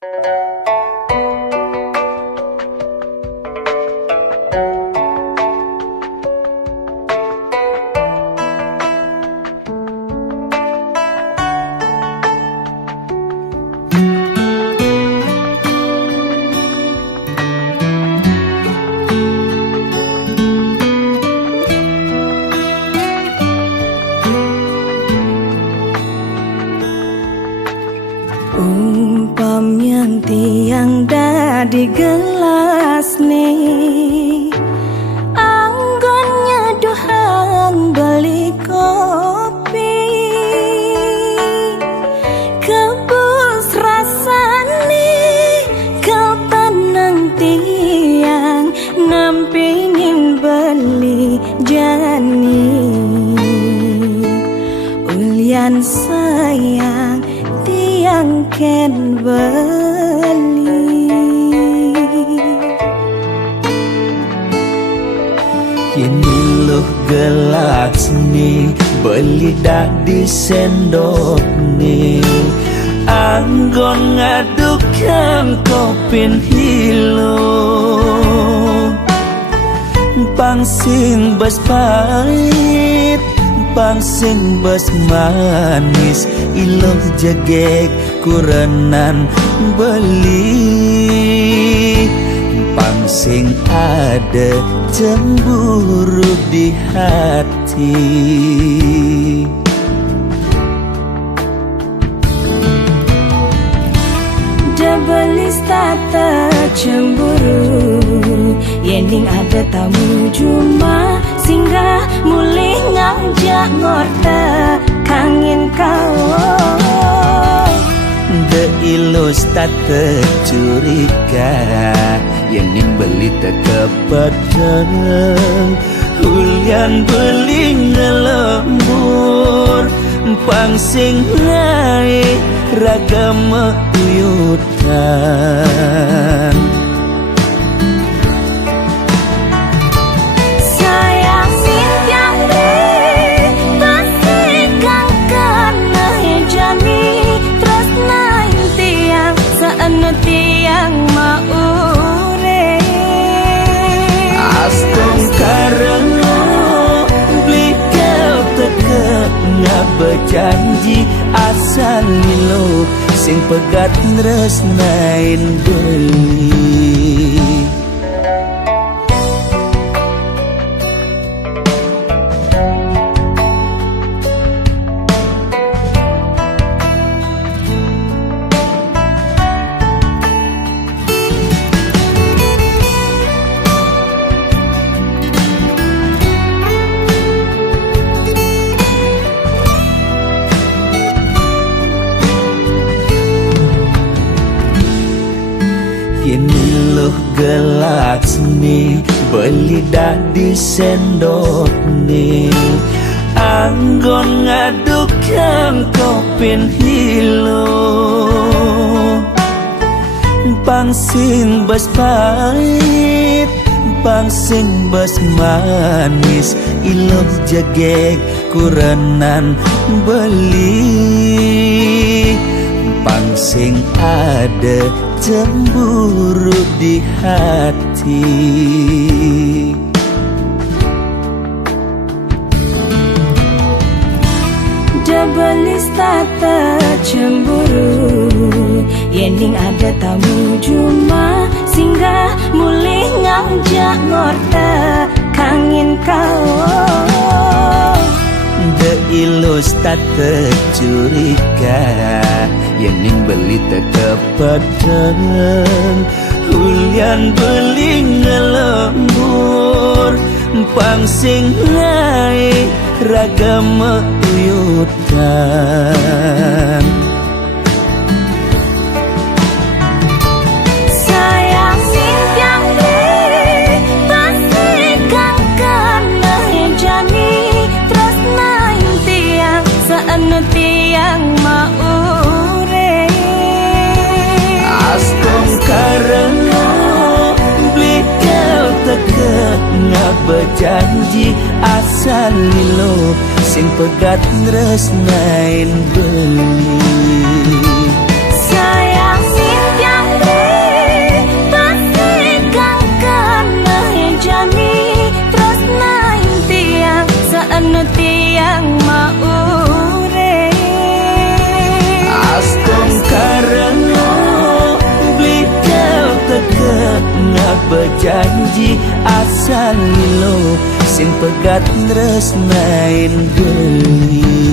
Umpamnya tiang di gelas nih, anggonnya dohang beli kopi, kebus rasane kau tenang tiang ngampingin beli jani. Ulian sayang tiang ken beli, kini loh gelas nih beli dah di sendok nih, anggon ngaduk kang kopin hilo, pangsing bas pahit pangsing bas manis, iloh jagek kurenan beli, pangsing ada cemburu di hati. Debelis tata cemburu, yening ada tamu cuma singgah mulih ngajak ngorta kangin kau. De ilus tata curiga, yening beli tekepedeng, hulian beli ngelembur, pangsing naik ragam uyutan. Tiang maure Astong karena beli kau tekep ngak berjanji, asal lo sing pegat nresnain beli. Kini loh gelas nih beli dah di sendok nih, anggon ngaduk kang kopin hilo, pangsing bas pahit pangsing bas manis, iloh jagek kurenan beli, pangsing ada cemburu di hati. Debelis tata cemburu, yening ada tamu cuma singgah mulih ngajak ngorta kangin kau. De ilus tata curiga, yening beli tekepedeng, hulian beli ngelembur, pangsing naik ragam uyutan. Tiang maure Astong karena beli kau tekep ngak berjanji, asal lo sing pegat nresnain beli. sayang sintiang bejanji asal lilo sing pegat tresnain deui.